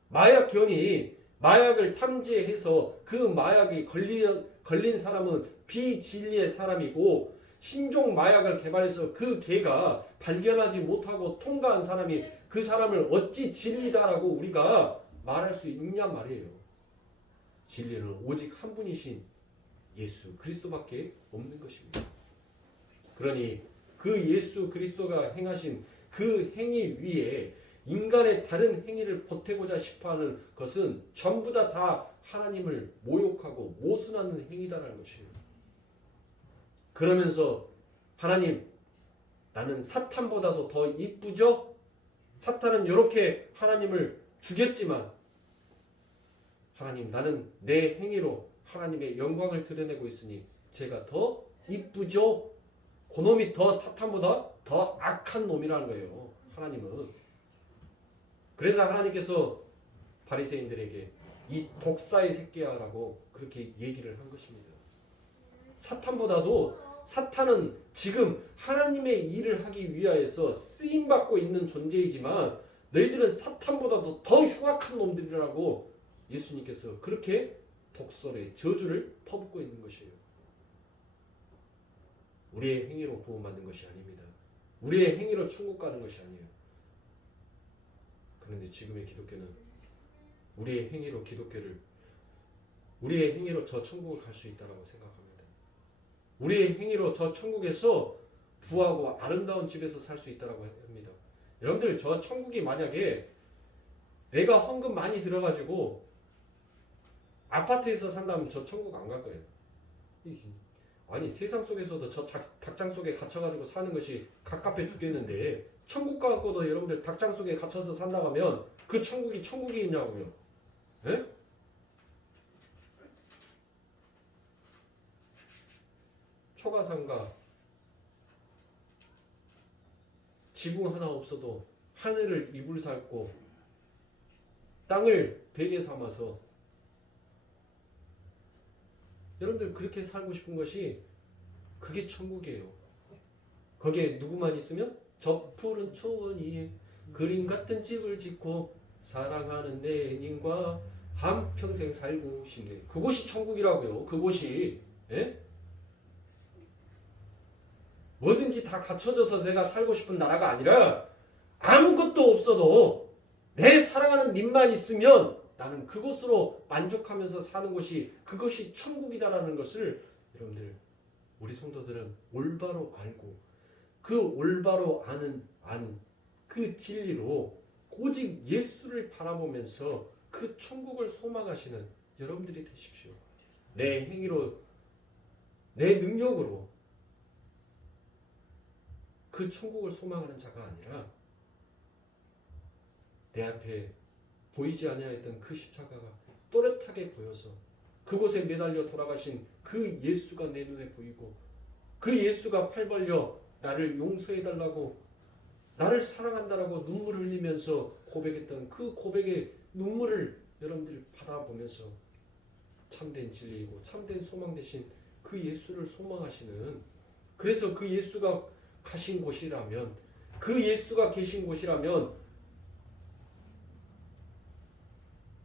마약견이 마약을 탐지해서 그 마약이 걸린 사람은 비진리의 사람이고 신종 마약을 개발해서 그 개가 발견하지 못하고 통과한 사람이 그 사람을 어찌 진리다라고 우리가 말할 수 있냐 말이에요. 진리는 오직 한 분이신 예수 그리스도밖에 없는 것입니다. 그러니 그 예수 그리스도가 행하신 그 행위 위에 인간의 다른 행위를 보태고자 싶어하는 것은 전부 다 하나님을 모욕하고 모순하는 행위다라는 것이에요. 그러면서 하나님 나는 사탄보다도 더 이쁘죠? 사탄은 이렇게 하나님을 죽였지만 하나님 나는 내 행위로 하나님의 영광을 드러내고 있으니 제가 더 이쁘죠? 그놈이 더 사탄보다 더 악한 놈이라는 거예요. 하나님은. 그래서 하나님께서 바리새인들에게 이 독사의 새끼야라고 그렇게 얘기를 한 것입니다. 사탄보다도 사탄은 지금 하나님의 일을 하기 위하여서 쓰임받고 있는 존재이지만 너희들은 사탄보다도 더 흉악한 놈들이라고 예수님께서 그렇게 독설의 저주를 퍼붓고 있는 것이에요. 우리의 행위로 구원받는 것이 아닙니다. 우리의 행위로 천국 가는 것이 아니에요. 그런데 지금의 기독교는 우리의 행위로 우리의 행위로 저 천국을 갈 수 있다고 생각합니다. 우리의 행위로 저 천국에서 부하고 아름다운 집에서 살 수 있다고 합니다. 여러분들 저 천국이 만약에 내가 헌금 많이 들어가지고 아파트에서 산다면 저 천국 안 갈 거예요. 아니 세상 속에서도 저 닭장 속에 갇혀가지고 사는 것이 갑갑해 죽겠는데 천국 가고도 여러분들 닭장 속에 갇혀서 산다고 하면 그 천국이 천국이냐고요. 예? 초가상가 지붕 하나 없어도 하늘을 이불 삼고 땅을 베개 삼아서 여러분들 그렇게 살고 싶은 것이 그게 천국이에요. 거기에 누구만 있으면 저 푸른 초원 위에 그림 같은 집을 짓고 사랑하는 내 애인과 한평생 살고 싶네. 그곳이 천국이라고요. 그곳이. 예? 뭐든지 다 갖춰져서 내가 살고 싶은 나라가 아니라 아무것도 없어도 내 사랑하는 님만 있으면 나는 그곳으로 만족하면서 사는 곳이 그것이 천국이다라는 것을 여러분들 우리 성도들은 올바로 알고 그 올바로 아는 그 진리로 오직 예수를 바라보면서 그 천국을 소망하시는 여러분들이 되십시오. 내 행위로 내 능력으로 그 천국을 소망하는 자가 아니라 내 앞에 보이지 아니하였던 그 십자가가 또렷하게 보여서 그곳에 매달려 돌아가신 그 예수가 내 눈에 보이고 그 예수가 팔 벌려 나를 용서해달라고 나를 사랑한다라고 눈물을 흘리면서 고백했던 그 고백의 눈물을 여러분들이 받아보면서 참된 진리이고 참된 소망 되신 그 예수를 소망하시는 그래서 그 예수가 가신 곳이라면 그 예수가 계신 곳이라면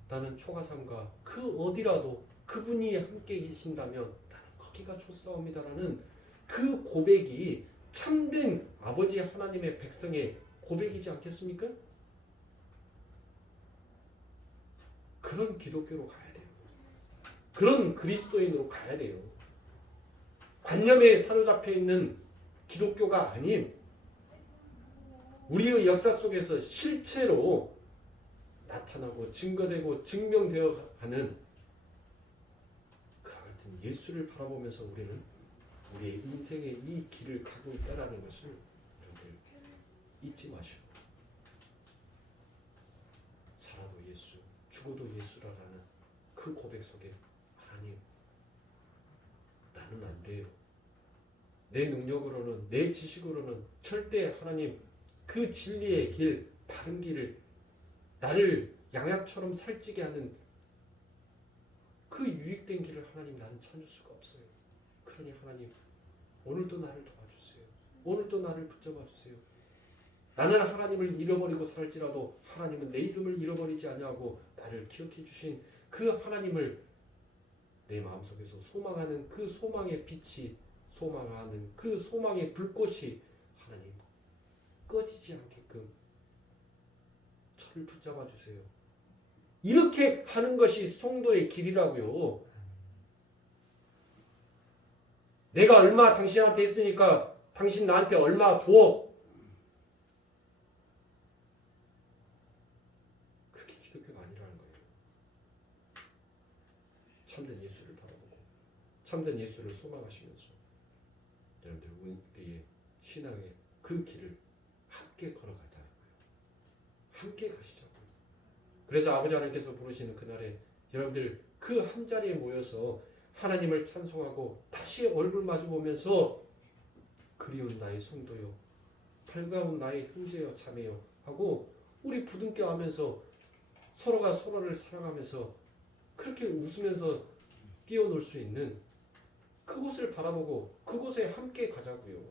나는 초가삼가 그 어디라도 그분이 함께 계신다면 나는 거기가 좋사옵니다라는 그 고백이 참된 아버지 하나님의 백성의 고백이지 않겠습니까? 그런 기독교로 가야 돼요. 그런 그리스도인으로 가야 돼요. 관념에 사로잡혀 있는 기독교가 아닌 우리의 역사 속에서 실체로 나타나고 증거되고 증명되어 가는 그와 같은 예수를 바라보면서 우리는 우리의 인생의 이 길을 가고 있다는 것을 여러분들 잊지 마시고 살아도 예수, 죽어도 예수라는 그 고백 속에 하나님 내 능력으로는, 내 지식으로는 절대 하나님 그 진리의 길, 바른 길을 나를 양약처럼 살찌게 하는 그 유익된 길을 하나님 나는 찾을 수가 없어요. 그러니 하나님 오늘도 나를 도와주세요. 오늘도 나를 붙잡아 주세요. 나는 하나님을 잃어버리고 살지라도 하나님은 내 이름을 잃어버리지 아니하고 나를 기억해 주신 그 하나님을 내 마음속에서 소망하는 그 소망의 빛이, 소망하는 그 소망의 불꽃이 하나님 꺼지지 않게끔 저를 붙잡아 주세요. 이렇게 하는 것이 성도의 길이라고요. 내가 얼마 당신한테 했으니까 당신 나한테 얼마 줘. 그게 기독교가 아니라는 거예요. 참된 예수를 바라보고 참된 예수를 소망하시면서 여러분들 우리의 신앙의 그 길을 함께 걸어가자고요. 함께 가시자고요. 그래서 아버지 하나님께서 부르시는 그날에 여러분들 그 한 자리에 모여서 하나님을 찬송하고 다시 얼굴 마주 보면서 그리운 나의 성도요, 밝아온 나의 형제여 자매여 하고 우리 부둥켜 하면서 서로가 서로를 사랑하면서 그렇게 웃으면서 뛰어놀 수 있는 그곳을 바라보고 그곳에 함께 가자고요.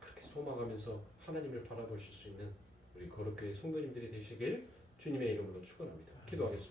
그렇게 소망하면서 하나님을 바라보실 수 있는 우리 거룩교회 성도님들이 되시길 주님의 이름으로 축원합니다. 기도하겠습니다.